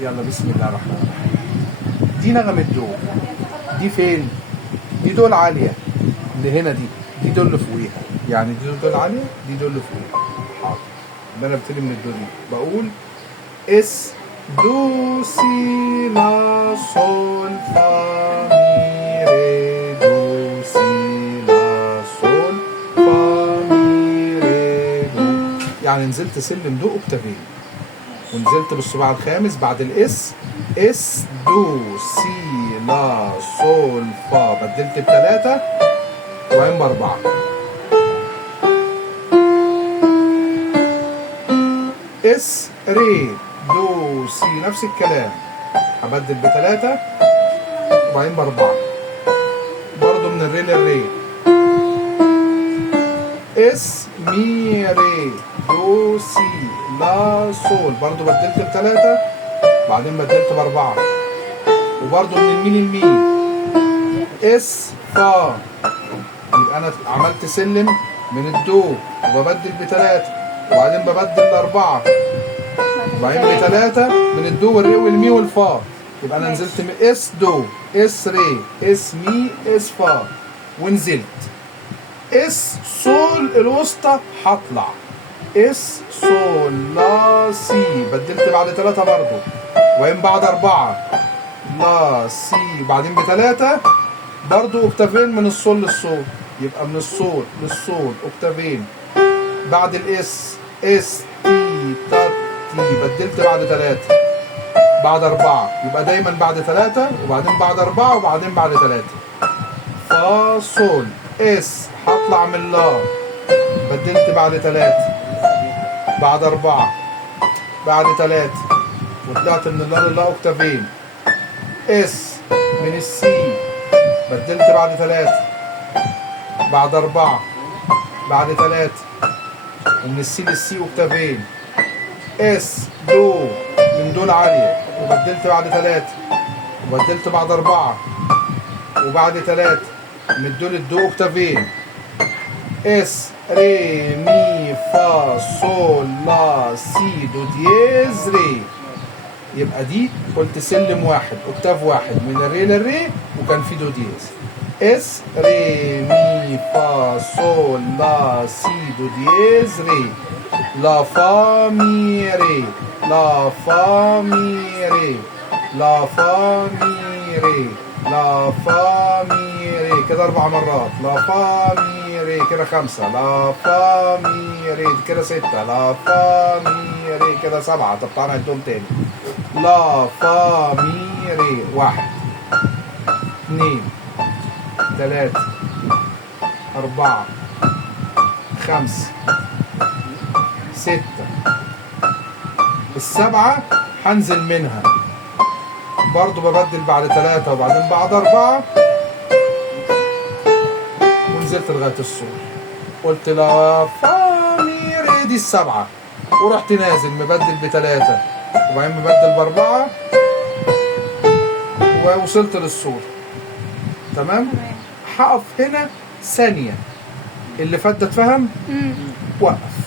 يلا بسم الله الرحمن الرحيم. دي نغمة دو. دي فين؟ دي دول عالية اللي هنا دي دول اللي فوقيها، يعني دي دول عالية، دي دول اللي فوقيها. حاضر. يبقى انا ببتدي من الدو دي بقول اس دو سي لا صول فا مي ري دو سي لا صول فا مي ري دو، يعني نزلت سلم دو اوكتافين ونزلت بالصباع الخامس بعد الاس اس دو سي لا صول فا، بدلت بثلاثة وبعدين بأربعة. اس ري دو سي نفس الكلام، هبدل بثلاثة وبعدين بأربعة برضه من الري للري. اس مي ري دو سي لا صول برضه بدلت بثلاثة بعدين بدلت بأربعة، وبرضه من المي للمي. اس فا، يبقى أنا عملت سلم من الدو وببدل بثلاثة وبعدين ببدل بأربعة وبعدين بثلاثة من الدو والري والمي والفا، يبقى أنا نزلت من اس دو اس ري اس مي اس فا ونزلت. اس صول الوسطى هطلع اس صول لا سي، بدلت بعد ثلاثة برضه وبعدين بعد أربعة لا سي بعدين بثلاثة برضه اوكتافين من الصول للصول، يبقى من الصول للصول اوكتافين بعد الاس اس تي تا تي، بدلت بعد ثلاثة بعد أربعة، يبقى دايما بعد ثلاثة وبعدين بعد أربعة وبعدين بعد ثلاثة. فا صول اس هطلع من لا، بدلت بعد ثلاثة بعد أربعة بعد ثلاثة وطلعت من اللا للا اوكتافين. اس من السي بدلت بعد ثلاثة بعد أربعة بعد ثلاثة ومن السي للسي اوكتافين. اس دو من دول عالية وبدلت بعد ثلاثة وبدلت بعد أربعة وبعد ثلاثة من الدول الدو اوكتافين. اس ري مي فا صول لا سي دو دييز ري، يبقى دي قلت سلم واحد اوكتاف واحد من الري للري وكان في دو دييز. اس ري مي فا صول لا سي دو دييز ري لا فا مي ري لا فا مي ري لا فا مي ري لا فا مي ري، كده 4 مرات. لا فا مي ري كده 5، لا فا مي ري كده 6، لا فا مي ري كده 7. طب تعالى نعدهم تاني. لا فا مي ري 1 2 3 4 5 6. السبعة هنزل منها برضو ببدل بعد 3 وبعدين بعد 4 ونزلت لغاية الصول. قلت لا فا مي ري دي السبعة ورحت نازل مبدل ب3 وبعدين مبدل ب4 ووصلت للصول. تمام؟ هقف هنا ثانية. اللي فات ده اتفهم؟ وقف.